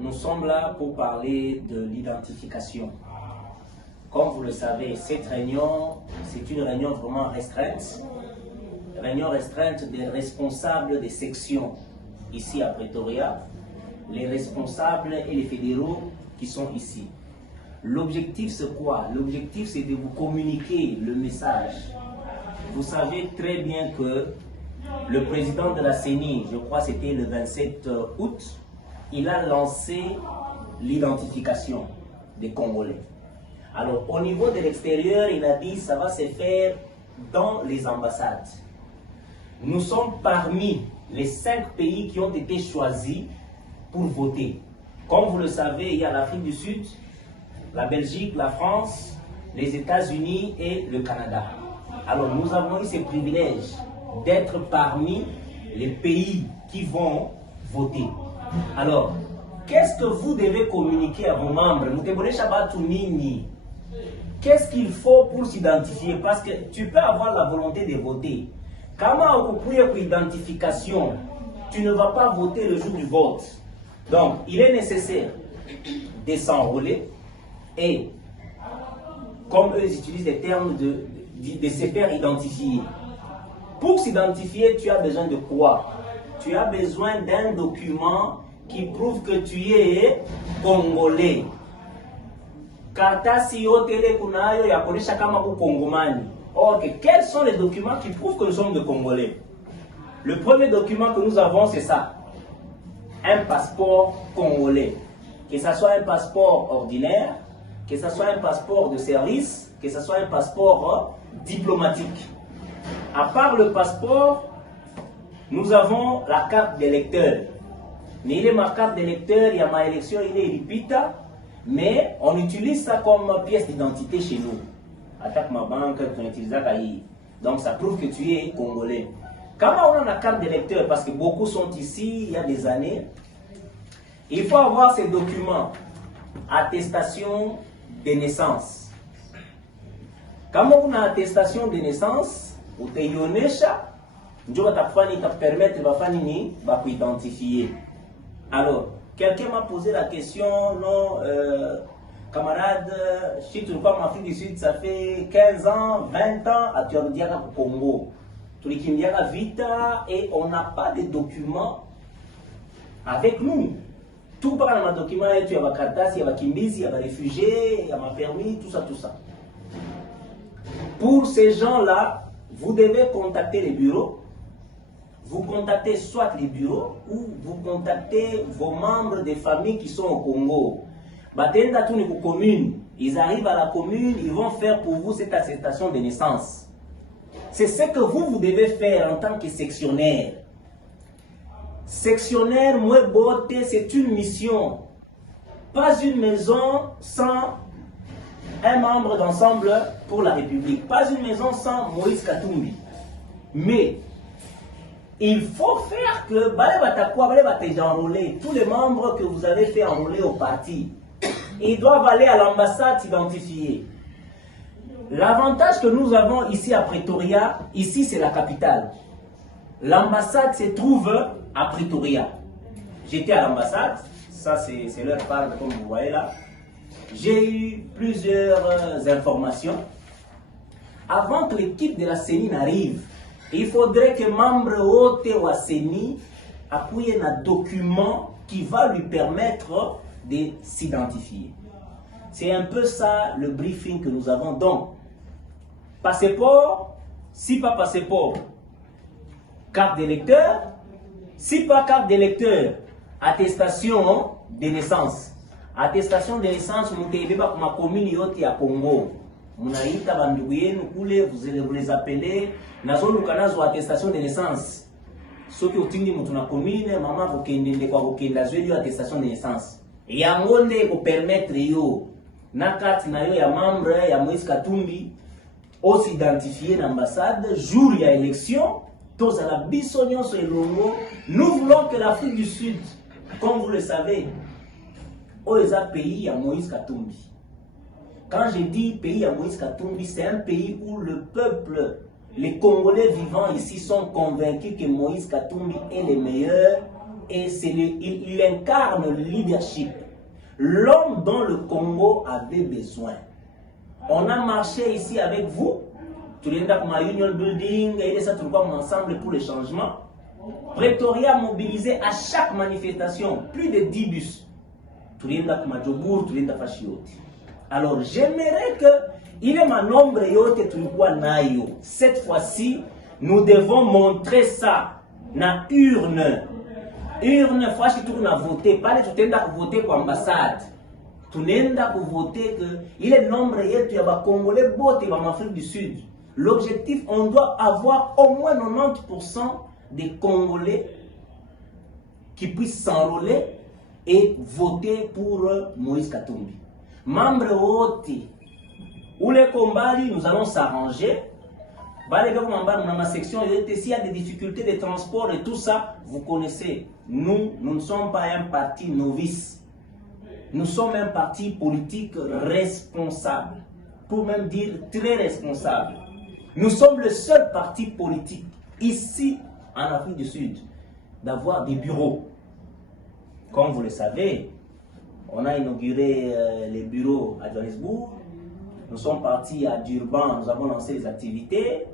nous sommes là pour parler de l'identification. Comme vous le savez, cette réunion, c'est une réunion vraiment restreinte. Réunion restreinte des responsables des sections ici à Pretoria, les responsables et les fédéraux qui sont ici. L'objectif c'est quoi? L'objectif c'est de vous communiquer le message. Vous savez très bien que le président de la CENI, je crois c'était le 27 août, il a lancé l'identification des Congolais. Alors au niveau de l'extérieur, il a dit ça va se faire dans les ambassades. Nous sommes parmi les 5 pays qui ont été choisis pour voter. Comme vous le savez, il y a l'Afrique du Sud, la Belgique, la France, les États-Unis et le Canada. Alors nous avons eu ce privilège d'être parmi les pays qui vont voter. Alors, qu'est-ce que vous devez communiquer à vos membres? Qu'est-ce qu'il faut pour s'identifier? Parce que tu peux avoir la volonté de voter. Comment vous pouvez pour identification, tu ne vas pas voter le jour du vote. Donc, il est nécessaire de s'enrôler et, comme eux utilisent les termes de se faire identifier. Pour s'identifier, tu as besoin de quoi? Tu as besoin d'un document qui prouve que tu es congolais. Karatasi yote ile kunayo ya kuonesha kama uko Kongomani. Ok, quels sont les documents qui prouvent que nous sommes des Congolais? Le premier document que nous avons, c'est ça. Un passeport congolais. Que ce soit un passeport ordinaire, que ce soit un passeport de service, que ce soit un passeport diplomatique. À part le passeport, nous avons la carte d'électeur. Mais il est ma carte d'électeur, il y a ma élection, il est Lipita, mais on utilise ça comme pièce d'identité chez nous. Attaque ma banque, on utilise ça. Donc ça prouve que tu es congolais. Comment on a la carte d'électeur? Parce que beaucoup sont ici il y a des années. Il faut avoir ces documents. Attestation de naissance. Comment on a attestation de naissance? Ou te yonesha, tu vas te permettre de t'identifier. Alors, quelqu'un m'a posé la question, non, camarade, si tu ne pas en Afrique du Sud, ça fait 15 ans, 20 ans, à Tuardiaga au Congo. Tulikindiaga vita et on n'a pas de documents avec nous. Tout par dans le document, tu as ma carte, il y a ma kimbizi, il y a ma réfugié, il y a ma permis, tout ça, tout ça. Pour ces gens-là, vous devez contacter les bureaux. Vous contactez soit les bureaux ou vous contactez vos membres des familles qui sont au Congo. Ils arrivent à la commune, ils vont faire pour vous cette attestation de naissance. C'est ce que vous devez faire en tant que sectionnaire. Sectionnaire, c'est une mission. Pas une maison sans un membre d'ensemble pour la République. Pas une maison sans Moïse Katumbi. Mais il faut faire que tous les membres que vous avez fait enrôler au parti, ils doivent aller à l'ambassade s'identifier. L'avantage que nous avons ici à Pretoria, ici c'est la capitale. L'ambassade se trouve à Pretoria. J'étais à l'ambassade, ça c'est leur part comme vous voyez là. J'ai eu plusieurs informations. Avant que l'équipe de la CENI n'arrive, il faudrait que membre haute ou la CENI appuie un document qui va lui permettre de s'identifier. C'est un peu ça le briefing que nous avons. Donc, passeport, si pas passeport, carte d'électeur, si pas carte d'électeur, attestation de naissance. Attestation de naissance, vous ma commune yote à Congo. Munaita bandugu yenu kule, vous les appelez, nazo lukanazo attestation de naissance. Soki utindi mutu na commune, mama vokende kwa vokenda zwe attestation de naissance. Yango nde ko permettre yo na carte na yo ya membre ya Moïse Katumbi o s'identifier na ambassade jour ya élection, tous à la bisognon sur Longo. Nous voulons que l'Afrique du Sud, comme vous le savez, aux pays à Moïse Katumbi. Quand je dis pays à Moïse Katumbi, c'est un pays où le peuple, les Congolais vivant ici sont convaincus que Moïse Katumbi est le meilleur et il incarne le leadership. L'homme dont le Congo avait besoin. On a marché ici avec vous. Tout le monde a Union Building, et ça tout le monde ensemble pour le changement. Pretoria a mobilisé à chaque manifestation plus de 10 bus. Tout le monde a Djobour, tout le monde a Fachioti. Alors j'aimerais que il est ma nombre yote tulikuwa nayo. Cette fois-ci, nous devons montrer ça na urne. Urne fois que tu as voté, pas les tout à voter pour l'ambassade. Tu n'as voter que il est nombre yote ya ba Congolais bote en Afrique du Sud. L'objectif, on doit avoir au moins 90% des Congolais qui puissent s'enrôler et voter pour Moïse Katumbi. Membre vote. Où les combats, nous allons s'arranger. Dans ma section, s'il y a des difficultés de transport et tout ça, vous connaissez. Nous ne sommes pas un parti novice. Nous sommes un parti politique responsable. Pour même dire très responsable. Nous sommes le seul parti politique ici en Afrique du Sud d'avoir des bureaux. Comme vous le savez, on a inauguré les bureaux à Johannesburg. Nous sommes partis à Durban, nous avons lancé les activités.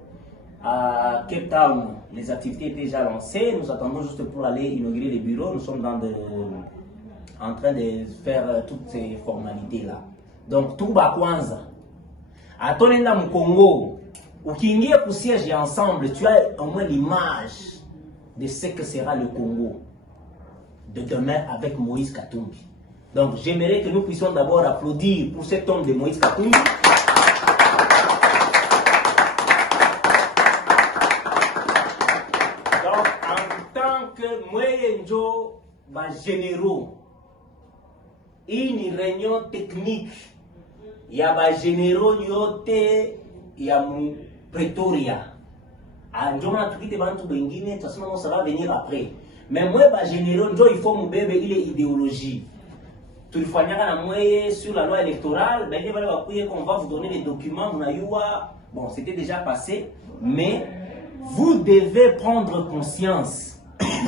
À Cape Town, les activités étaient déjà lancées. Nous attendons juste pour aller inaugurer les bureaux. Nous sommes en train de faire toutes ces formalités-là. Donc, tout va Kwanza. À Tonenda Mukongo, au Kingi pour siéger ensemble, tu as au moins l'image de ce que sera le Congo de demain avec Moïse Katumbi. Donc, j'aimerais que nous puissions d'abord applaudir pour cet homme de Moïse Katumbi. Donc, en tant que Moyenjo, généraux, une réunion technique, il y a des généraux, il y a Pretoria. Ça va venir après. Mais moi, généraux, il faut mon bébé, il est idéologie. Tout le fois, sur la loi électorale, on va vous donner les documents. Bon, c'était déjà passé, mais vous devez prendre conscience.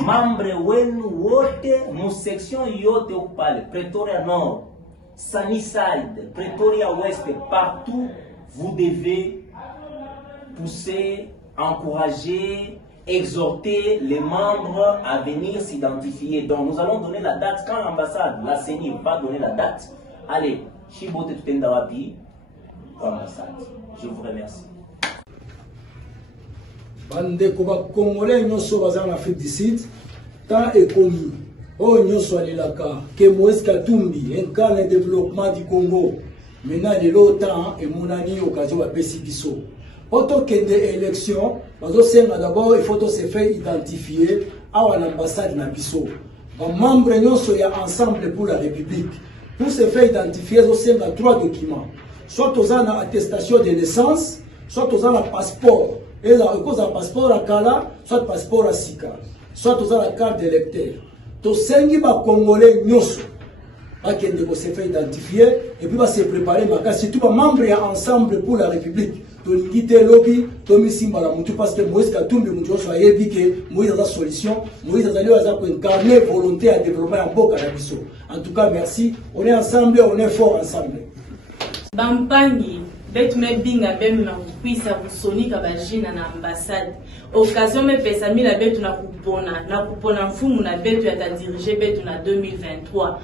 Membre Wenu Wote, nos sections Yote Opale, Pretoria Nord, Sunnyside, Pretoria Ouest, partout, vous devez pousser, encourager, exhorter les membres à venir s'identifier. Donc nous allons donner la date quand l'ambassade, la CENI va donner la date. Allez, Chibote Tutendawapi, ambassade. Je vous remercie. Bandeko ba Congolais nyonso baza en Afrique du Sud, tant économie, oh nyonso alelaka, que Moïse Katumbi incarne le développement du Congo. Maintenant de l'OTAN et monani occasion ba pesi biso. Auto que des élections, d'abord il faut se faire identifier à l'ambassade na biso. Ba membre nyonso ya ensemble pour la République. Pour se faire identifier, il y a 3 documents. Soit aux une attestation de naissance, soit aux un passeport. Et là, il passeport à Kala, soit passeport à Sika, soit aux la carte d'électeur. Tous les Congolais nyonso, qui se faire identifier et puis va se préparer. Surtout les membres ensemble pour la République. Tonigite lobby, Tomi Simba la Moutou, parce que Moïse Katumbi Moutou soit éviqué, Moïse a la solution, Moïse a incarné volonté à développer un beau Canabiso. En tout cas, merci. On est ensemble, on est fort ensemble. Bampangi, betume binga bemu na kukwisa kusonika bajina na ambassade. Occasion me pesa mila betu na kupona mfumu na betu ya ta diriger betu na 2023.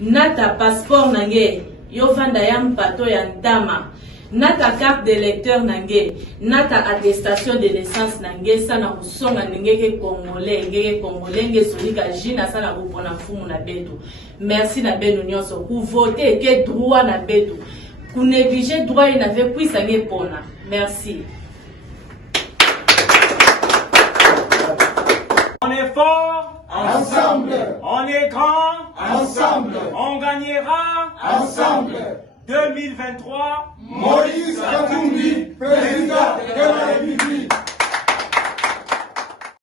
Nata passeport nange, yo vanda ya mpato ya ntama. Nata carte d'électeur nange, nata attestation de naissance nange, sana kusonga ngeke Congolais, ngeke sonika jina sana kupona mfumu na betu. Merci na benu nyonso, ku voter ke droit na betu. Ku négliger droit il n'avait plus sa pona. Merci. On est fort ensemble. On est grand Ensemble. On gagnera Ensemble. 2023. Moïse Katumbi, président de la République.